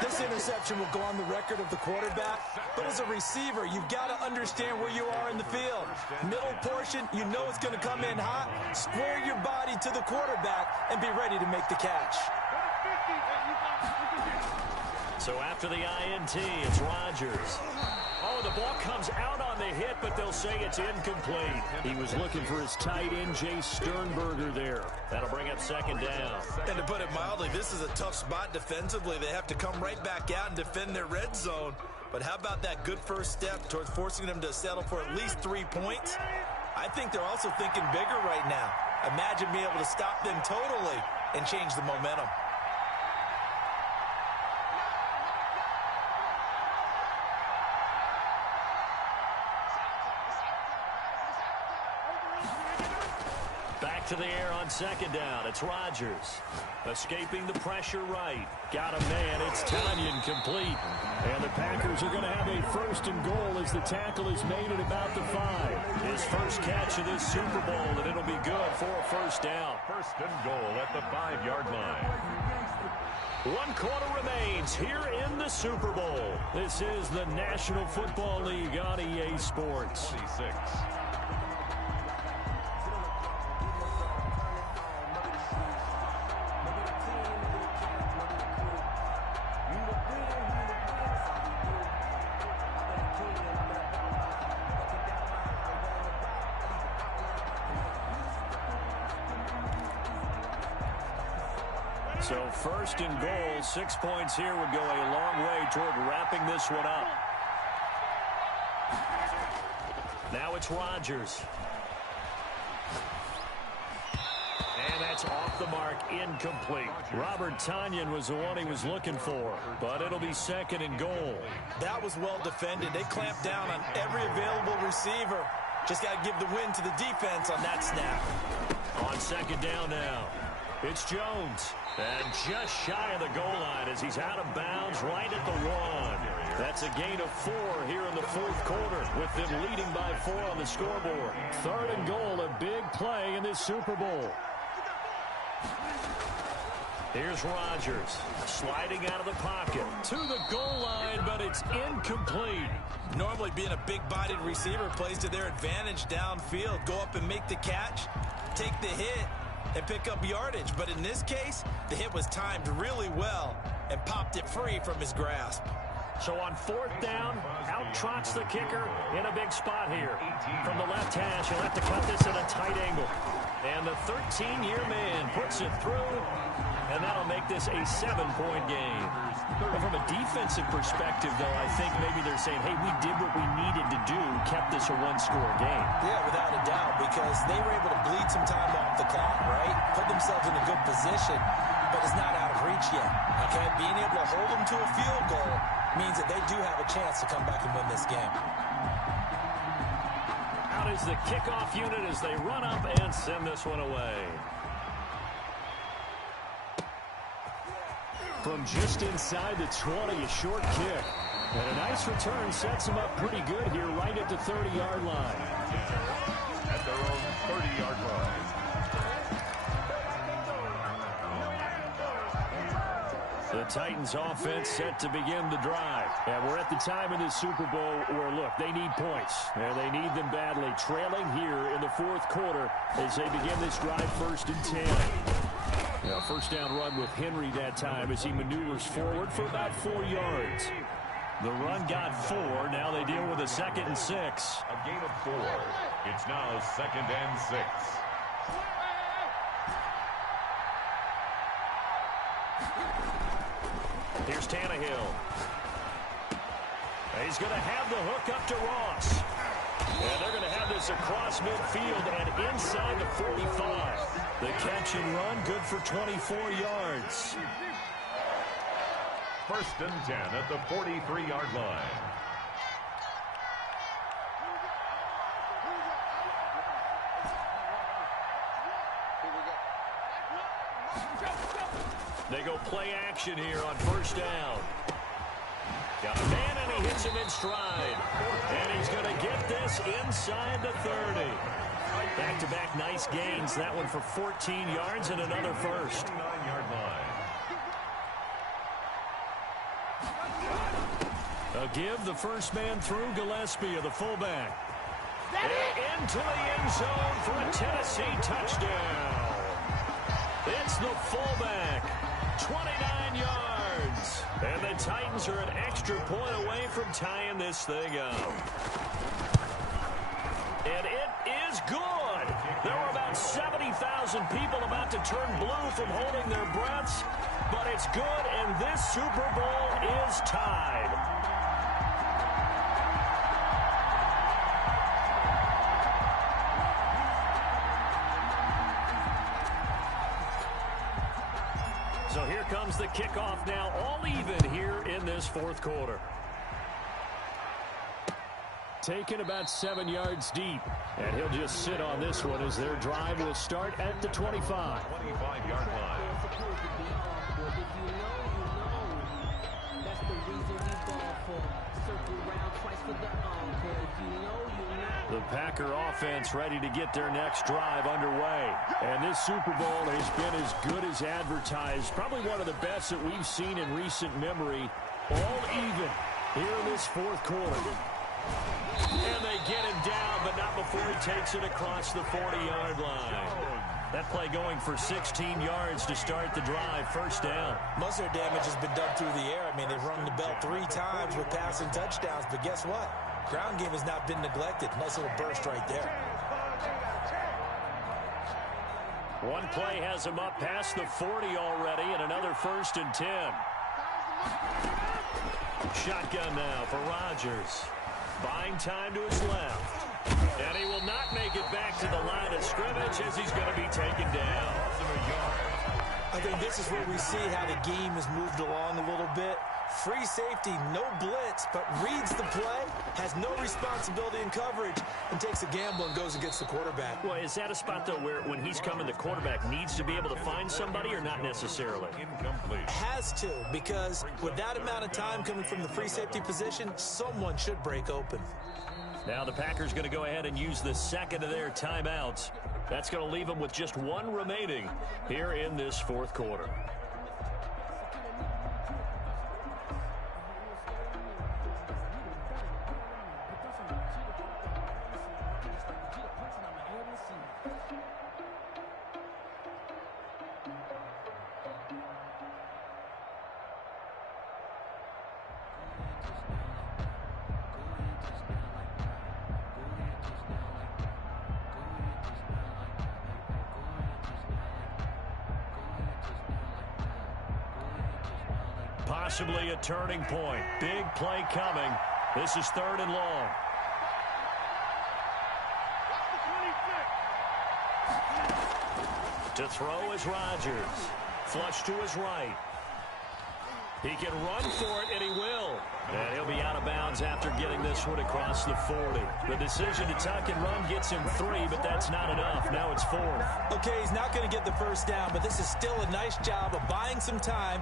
This interception will go on the record of the quarterback, but as a receiver, you've got to understand where you are in the field. Middle portion, you know it's going to come in hot. Square your body to the quarterback and be ready to make the catch. So after the INT, it's Rodgers. Oh, the ball comes out on the hit, but they'll say it's incomplete. He was looking for his tight end, Jay Sternberger there. That'll bring up 2nd down. And to put it mildly, this is a tough spot defensively. They have to come right back out and defend their red zone. But how about that good first step towards forcing them to settle for at least 3 points? I think they're also thinking bigger right now. Imagine being able to stop them totally and change the momentum. To the air on 2nd down. It's Rodgers. Escaping the pressure right. Got a man. It's Tanyan complete. And the Packers are going to have a 1st and goal as the tackle is made at about the 5. His first catch of this Super Bowl, and it'll be good for a 1st down. 1st and goal at the 5-yard line. 1 quarter remains here in the Super Bowl. This is the National Football League on EA Sports. 26. So first and goal, 6 points here would go a long way toward wrapping this one up. Now it's Rodgers. And that's off the mark, incomplete. Robert Tonyan was the one he was looking for, but it'll be second and goal. That was well defended. They clamped down on every available receiver. Just got to give the win to the defense on that snap. On second down now, it's Jones. And just shy of the goal line as he's out of bounds right at the 1. That's a gain of 4 here in the fourth quarter with them leading by 4 on the scoreboard. Third and goal, a big play in this Super Bowl. Here's Rodgers sliding out of the pocket to the goal line, but it's incomplete. Normally being a big-bodied receiver plays to their advantage downfield. Go up and make the catch, take the hit, and pick up yardage. But in this case, the hit was timed really well and popped it free from his grasp. So on fourth down, out trots the kicker in a big spot here. From the left hash, he'll have to cut this at a tight angle. And the 13-year man puts it through, and that'll make this a 7-point game. But from a defensive perspective, though, I think maybe they're saying, hey, we did what we needed to do, kept this a one-score game. Yeah, without a doubt, because they were able to bleed some time off the clock, right? Put themselves in a good position, but it's not out of reach yet. Okay, being able to hold them to a field goal means that they do have a chance to come back and win this game. Out is the kickoff unit as they run up and send this one away. From just inside the 20, a short kick. And a nice return sets them up pretty good here right at the 30-yard line. At their own 30-yard line. The Titans offense set to begin the drive. And we're at the time in this Super Bowl where, look, they need points. And they need them badly. Trailing here in the fourth quarter as they begin this drive first and 10. First down run with Henry that time as he maneuvers forward for about 4 yards. The run got 4. Now they deal with a 2nd and 6. A gain of 4. It's now 2nd and 6. Here's Tannehill. He's going to have the hook up to Ross. And they're going to have this across midfield and inside the 45. The catch and run, good for 24 yards. 1st and 10 at the 43-yard line. They go play action here on first down. Got a man, and he hits him in stride. And he's going to get this inside the 30. Back-to-back nice gains. That one for 14 yards and another first. 9-yard line. A give, the first man through, Gillespie of the fullback. And into the end zone for a Tennessee touchdown. It's the fullback. 29 yards. And the Titans are an extra point away from tying this thing up. And it is good. There were about 70,000 people about to turn blue from holding their breaths. But it's good, and this Super Bowl is tied. So here comes the kickoff now, all even here in this fourth quarter. Taken about 7 yards deep, and he'll just sit on this one as their drive will start at the 25. 25-yard line. The Packer offense ready to get their next drive underway. And this Super Bowl has been as good as advertised. Probably one of the best that we've seen in recent memory. All even here in this fourth quarter. And they get him down, but not before he takes it across the 40-yard line. That play going for 16 yards to start the drive. First down. Most of their damage has been done through the air. I mean, they've rung the bell 3 times with passing touchdowns, but guess what? Ground game has not been neglected. Nice little burst right there. One play has him up past the 40 already, and another 1st and 10. Shotgun now for Rodgers. Buying time to his left. And he will not make it back to the line of scrimmage as he's going to be taken down. I think this is where we see how the game has moved along a little bit. Free safety, no blitz, but reads the play, has no responsibility in coverage, and takes a gamble and goes against the quarterback. Well, is that a spot, though, where when he's coming, the quarterback needs to be able to find somebody or not necessarily? Incomplete. Has to, because with that amount of time coming from the free safety position, someone should break open. Now the Packers going to go ahead and use the second of their timeouts. That's going to leave them with just one remaining here in this 4th quarter. Possibly a turning point. Big play coming. This is 3rd and long. To throw is Rodgers. Flush to his right. He can run for it, and he will. And he'll be out of bounds after getting this one across the 40. The decision to tuck and run gets him 3, but that's not enough. Now it's 4th. Okay, he's not going to get the first down, but this is still a nice job of buying some time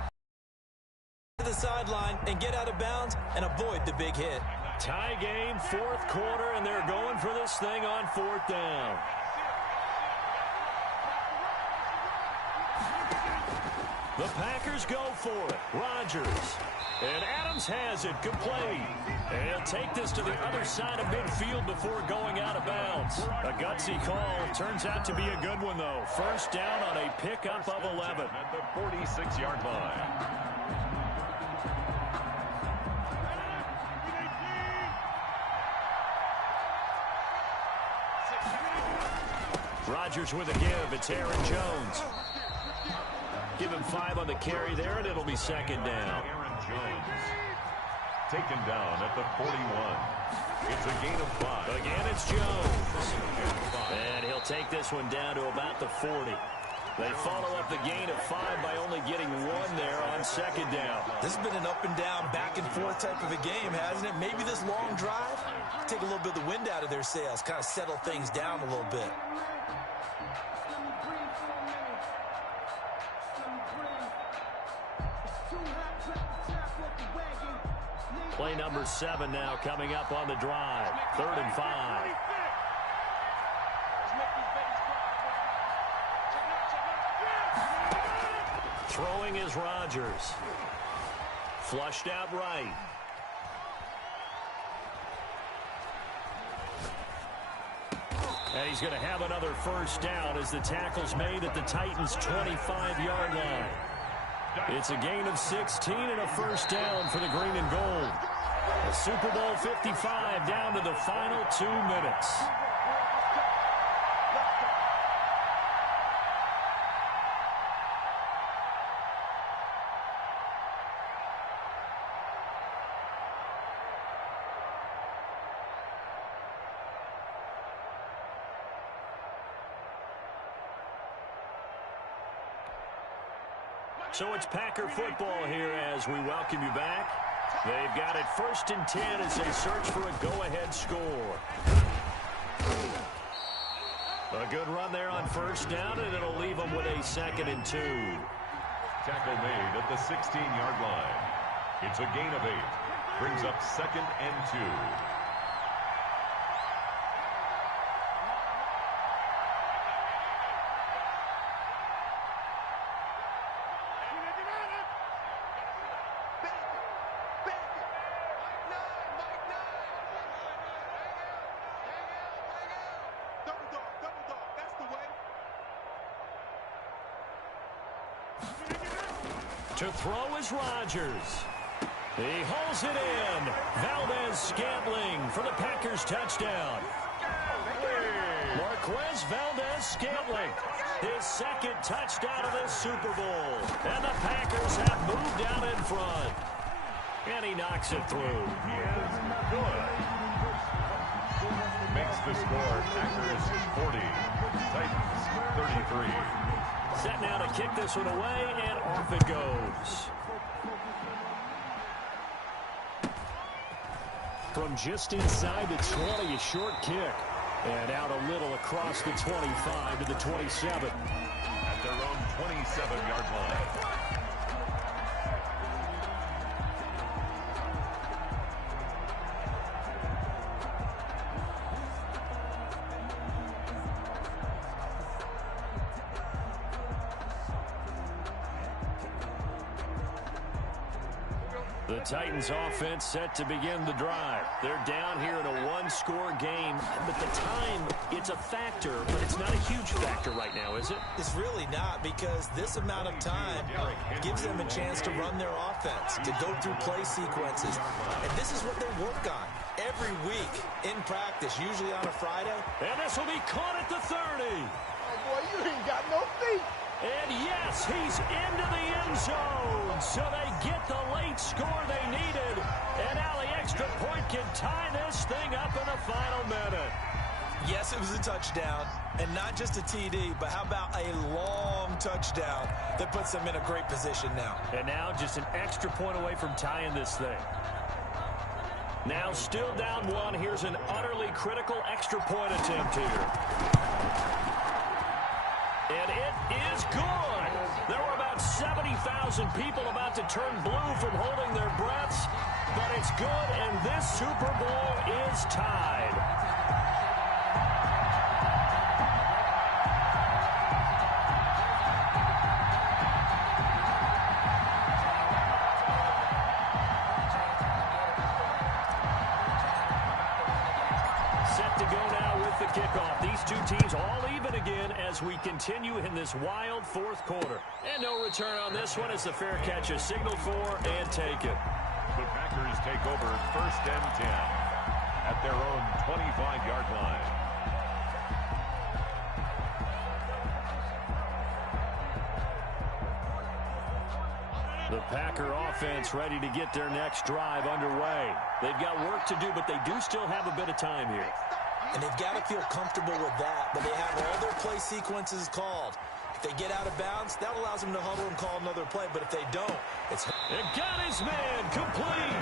to the sideline and get out of bounds and avoid the big hit. Tie game, 4th quarter, and they're going for this thing on 4th down. The Packers go for it. Rodgers. And Adams has it, complete. And he'll take this to the other side of midfield before going out of bounds. A gutsy call. Turns out to be a good one, though. First down on a pickup of 11. At the 46-yard line. Rodgers with a give. It's Aaron Jones. Give him 5 on the carry there, and it'll be 2nd down. Aaron Jones taken down at the 41. It's a gain of 5. Again, it's Jones. And he'll take this one down to about the 40. They follow up the gain of 5 by only getting 1 there on 2nd down. This has been an up and down, back and forth type of a game, hasn't it? Maybe this long drive, take a little bit of the wind out of their sails, kind of settle things down a little bit. Play number 7 now coming up on the drive. 3rd and 5. Throwing is Rodgers. Flushed out right. And he's going to have another first down as the tackle's made at the Titans' 25-yard line. It's a gain of 16 and a first down for the green and gold. The Super Bowl 55 down to the final 2 minutes. So it's Packer football here as we welcome you back. They've got it 1st and 10 as they search for a go-ahead score. A good run there on first down, and it'll leave them with a 2nd and 2. Tackle made at the 16-yard line. It's a gain of 8. Brings up 2nd and 2. To throw is Rodgers. He hauls it in. Valdez-Scantling for the Packers touchdown. Marquez Valdez-Scantling, his second touchdown of this Super Bowl. And the Packers have moved out in front. And he knocks it through. He is good. Makes the score Packers 40, Titans 33. Set now to kick this one away, and off it goes. From just inside the 20, a short kick. And out a little across the 25 to the 27. At their own 27-yard line. The Titans offense set to begin the drive. They're down here in a one-score game, but the time, it's a factor, but it's not a huge factor right now, is it? It's really not, because this amount of time gives them a chance to run their offense, to go through play sequences. And this is what they work on every week in practice, usually on a Friday. And this will be caught at the 30. Oh, boy, you ain't got no feet. And yes, he's into the end zone. So they get the late score they needed. And now the extra point can tie this thing up in the final minute. Yes, it was a touchdown. And not just a TD, but how about a long touchdown that puts them in a great position now. And now just an extra point away from tying this thing. Now still down one. Here's an utterly critical extra point attempt here. And it is good. There were about 70,000 people about to turn blue from holding their breaths, but it's good, and this Super Bowl is tied. Set to go now with the kickoff. These two teams all even again as we continue in this wild fourth quarter. And no return on this one as the fair catch is signaled for and taken. The Packers take over 1st and 10 at their own 25-yard line. The Packer offense ready to get their next drive underway. They've got work to do, but they do still have a bit of time here. And they've got to feel comfortable with that, but they have all their play sequences called. If they get out of bounds, that allows them to huddle and call another play, but if they don't, it's... And got his man complete.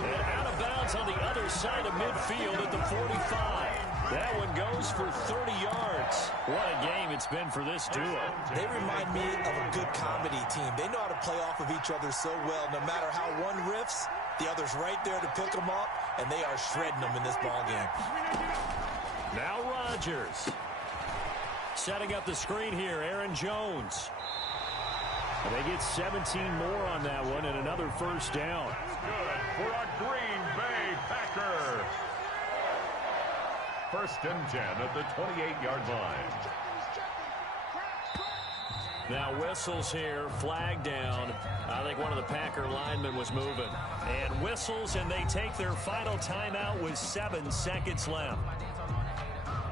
And out of bounds on the other side of midfield at the 45. That one goes for 30 yards. What a game it's been for this duo. They remind me of a good comedy team. They know how to play off of each other so well. No matter how one riffs, the other's right there to pick them up, and they are shredding them in this ball game. Now Rodgers. Setting up the screen here, Aaron Jones. And they get 17 more on that one and another first down. Good for a Green Bay Packer. 1st and 10 at the 28-yard line. Now whistles here, flag down. I think one of the Packer linemen was moving. And whistles, and they take their final timeout with 7 seconds left.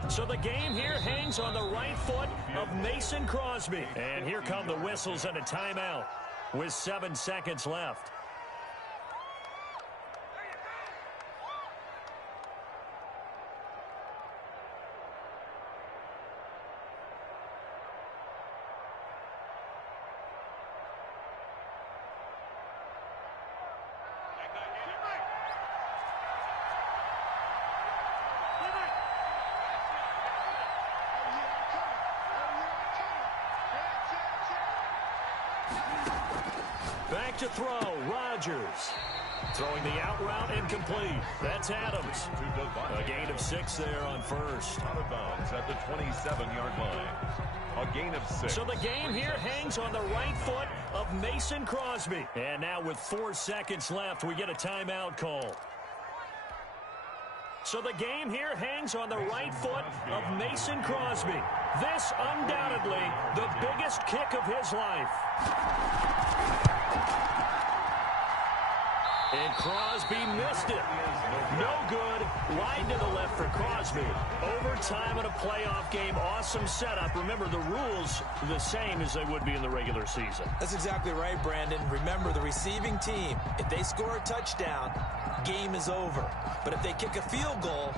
So the game here hangs on the right foot of Mason Crosby. And here come the whistles and a timeout with 7 seconds left. Back to throw, Rodgers. Throwing the out route incomplete. That's Adams. A gain of 6 there on first. Out of bounds at the 27-yard line. A gain of 6. So the game here hangs on the right foot of Mason Crosby. And now with 4 seconds left, we get a timeout call. So the game here hangs on the right foot of Mason Crosby. This undoubtedly the biggest kick of his life. And Crosby missed it. No good. Wide to the left for Crosby. Overtime in a playoff game. Awesome setup. Remember, the rules the same as they would be in the regular season. That's exactly right, Brandon. Remember, the receiving team, if they score a touchdown, game is over. But if they kick a field goal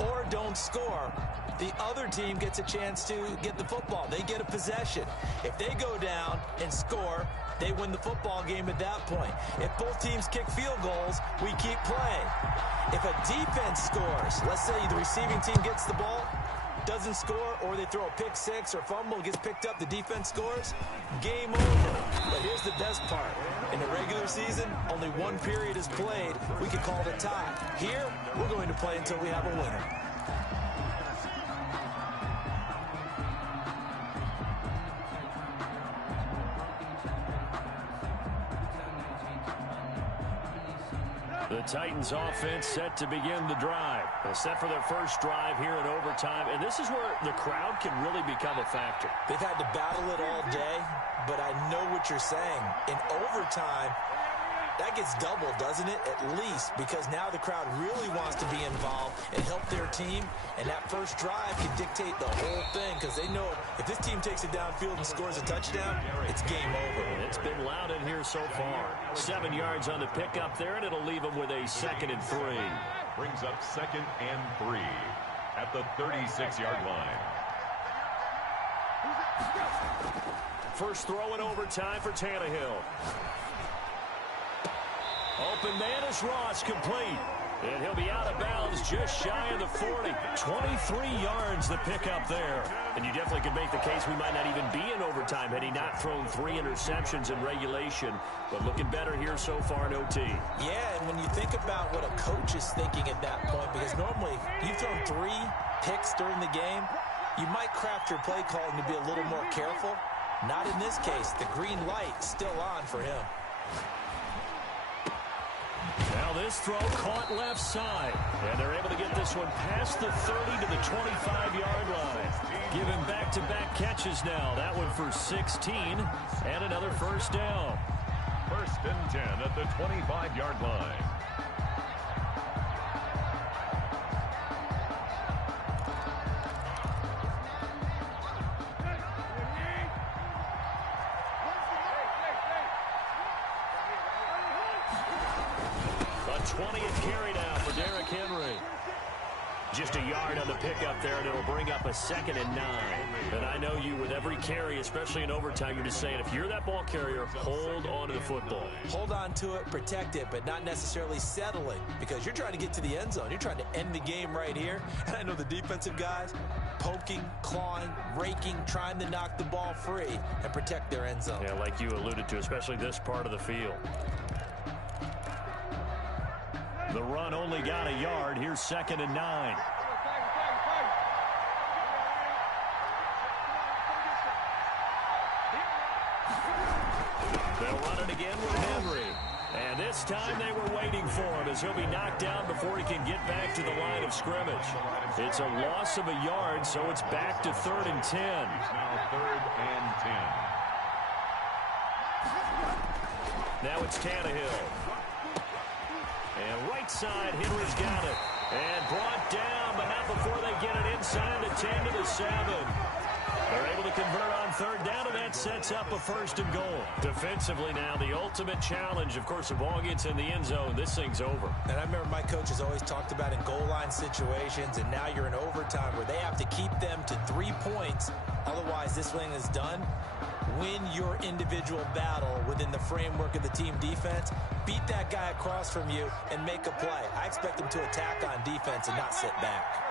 or don't score, the other team gets a chance to get the football. They get a possession. If they go down and score, they win the football game at that point. If both teams kick field goals, we keep playing. If a defense scores, let's say the receiving team gets the ball, doesn't score, or they throw a pick six or fumble, gets picked up, the defense scores, game over. But here's the best part. In the regular season, only one period is played. We could call it a tie. Here, we're going to play until we have a winner. The Titans offense set to begin the drive. They're set for their first drive here in overtime, and this is where the crowd can really become a factor. They've had to battle it all day, but I know what you're saying. In overtime, that gets doubled, doesn't it? At least, because now the crowd really wants to be involved and help their team, and that first drive can dictate the whole thing because they know if this team takes it downfield and scores a touchdown, it's game over. It's been loud in here so far. 7 yards on the pickup there, and it'll leave them with a 2nd and 3. Brings up 2nd and 3 at the 36-yard line. First throw in overtime for Tannehill. Open man is Ross, complete. And he'll be out of bounds just shy of the 40. 23 yards the pickup there. And you definitely could make the case we might not even be in overtime had he not thrown 3 interceptions in regulation. But looking better here so far in OT. Yeah, and when you think about what a coach is thinking at that point, because normally you've thrown 3 picks during the game, you might craft your play calling to be a little more careful. Not in this case. The green light still on for him. Now this throw caught left side. And they're able to get this one past the 30 to the 25-yard line. Giving back-to-back catches now. That one for 16 and another first down. 1st and 10 at the 25-yard line. A 20th carry now for Derrick Henry. Just a yard on the pickup there, and it'll bring up a 2nd and 9. And I know you, with every carry, especially in overtime, you're just saying, if you're that ball carrier, hold on to the football. Hold on to it, protect it, but not necessarily settling, because you're trying to get to the end zone. You're trying to end the game right here. And I know the defensive guys poking, clawing, raking, trying to knock the ball free and protect their end zone. Yeah, like you alluded to, especially this part of the field. The run only got a yard. Here's 2nd and 9. They'll run it again with Henry. And this time they were waiting for him as he'll be knocked down before he can get back to the line of scrimmage. It's a loss of a yard, so it's back to 3rd and 10. Now 3rd and 10. Now it's Tannehill. And right side, Henry's got it. And brought down, but not before they get it inside the 10 to the 7. They're able to convert on 3rd down, and that sets up a 1st and goal. Defensively now, the ultimate challenge. Of course, the ball gets in the end zone. This thing's over. And I remember my coaches always talked about in goal line situations, and now you're in overtime where they have to keep them to 3 points. Otherwise, this thing is done. Win your individual battle within the framework of the team defense. Beat that guy across from you and make a play. I expect them to attack on defense and not sit back.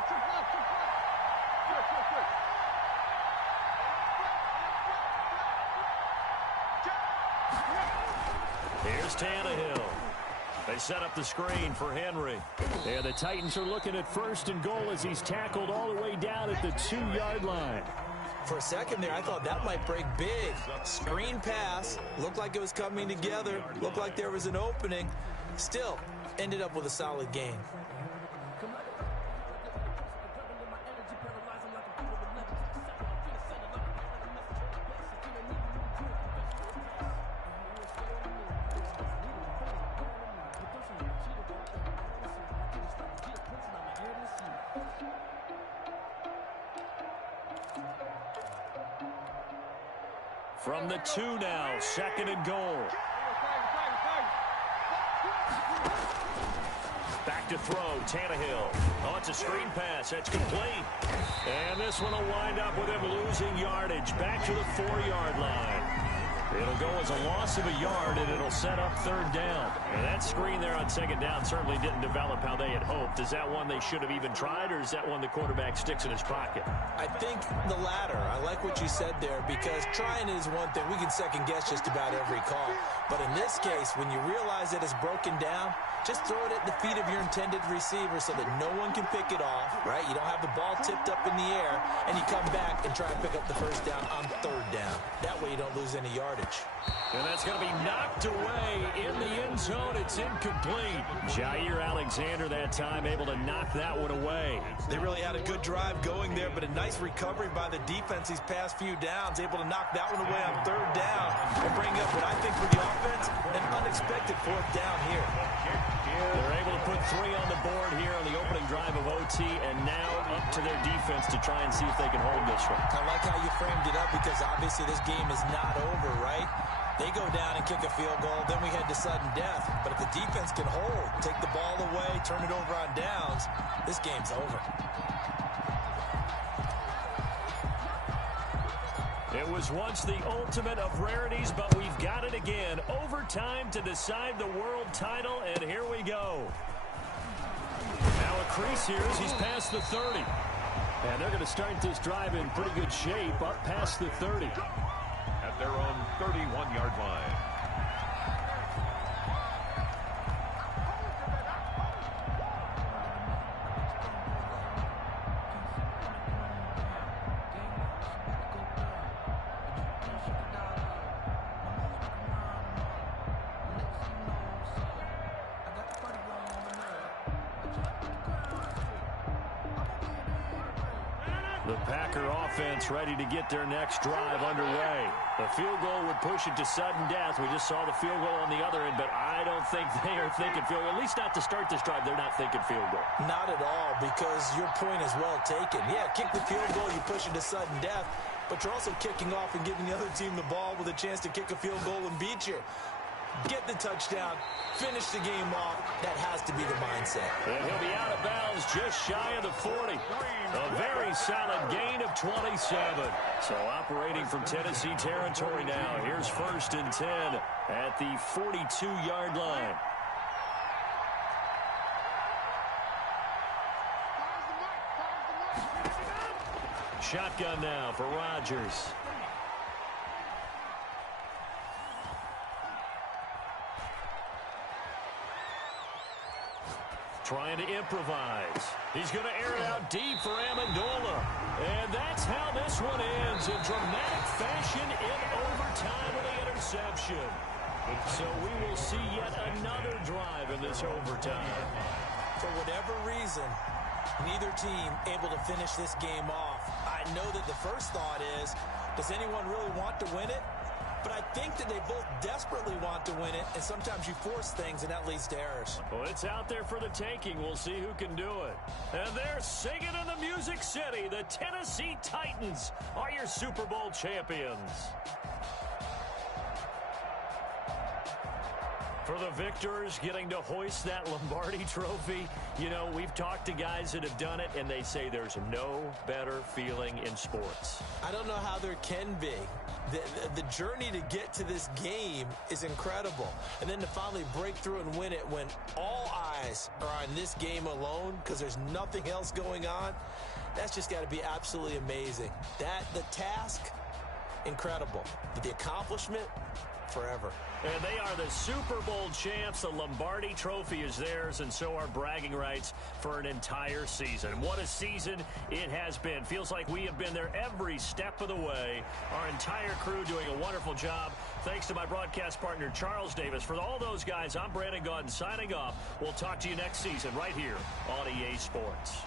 Here's Tannehill. They set up the screen for Henry. And the Titans are looking at 1st and goal as he's tackled all the way down at the 2-yard line. For a second there, I thought that might break big. Screen pass. Looked like it was coming together. Looked like there was an opening. Still, ended up with a solid game. From the 2 now, 2nd and goal. Back to throw, Tannehill. Oh, it's a screen pass. That's complete. And this one will wind up with him losing yardage. Back to the 4-yard line. It'll go as a loss of a yard, and it'll set up 3rd down. And that screen there on 2nd down certainly didn't develop how they had hoped. Is that one they should have even tried, or is that one the quarterback sticks in his pocket? I think the latter. I like what you said there, because trying is one thing. We can second-guess just about every call. But in this case, when you realize that it's broken down, just throw it at the feet of your intended receiver so that no one can pick it off, right? You don't have the ball tipped up in the air, and you come back and try and pick up the 1st down on 3rd down. That way you don't lose any yardage. And that's going to be knocked away in the end zone. It's incomplete. Jair Alexander that time able to knock that one away. They really had a good drive going there, but a nice recovery by the defense these past few downs, able to knock that one away on 3rd down and bring up what I think for the offense, an unexpected 4th down here. They're able to put 3 on the board here on the opening drive of OT, and now up to their defense to try and see if they can hold this one. I like how you framed it up, because obviously this game is not over, right? They go down and kick a field goal, then we head to sudden death. But if the defense can hold, take the ball away, turn it over on downs, this game's over. It was once the ultimate of rarities, but we've got it again. Overtime to decide the world title, and here we go. Now a crease here as he's past the 30. And they're going to start this drive in pretty good shape, up past the 30. At their own 31-yard line. The Packer offense ready to get their next drive underway. The field goal would push it to sudden death. We just saw the field goal on the other end, but I don't think they are thinking field goal. At least not to start this drive. They're not thinking field goal. Not at all, because your point is well taken. Yeah, kick the field goal, you push it to sudden death, but you're also kicking off and giving the other team the ball with a chance to kick a field goal and beat you. Get the touchdown, finish the game off. That has to be the mindset. And he'll be out of bounds just shy of the 40. A very solid gain of 27. So operating from Tennessee territory now. Here's 1st and 10 at the 42-yard line. Shotgun now for Rodgers. Trying to improvise. He's going to air it out deep for Amendola. And that's how this one ends in dramatic fashion in overtime with the interception. So we will see yet another drive in this overtime. For whatever reason, neither team able to finish this game off. I know that the first thought is, does anyone really want to win it? But I think that they both desperately want to win it, and sometimes you force things, and that leads to errors. Well, it's out there for the taking. We'll see who can do it. And they're singing in the Music City. The Tennessee Titans are your Super Bowl champions. For the victors getting to hoist that Lombardi trophy, you know, we've talked to guys that have done it, and they say there's no better feeling in sports. I don't know how there can be. The journey to get to this game is incredible. And then to finally break through and win it when all eyes are on this game alone because there's nothing else going on, that's just got to be absolutely amazing. The task, incredible. But the accomplishment, forever. And they are the Super Bowl champs. The Lombardi trophy is theirs, and so are bragging rights for an entire season. What a season it has been. Feels like we have been there every step of the way. Our entire crew doing a wonderful job. Thanks to my broadcast partner, Charles Davis. For all those guys, I'm Brandon Gaudin signing off. We'll talk to you next season right here on EA Sports.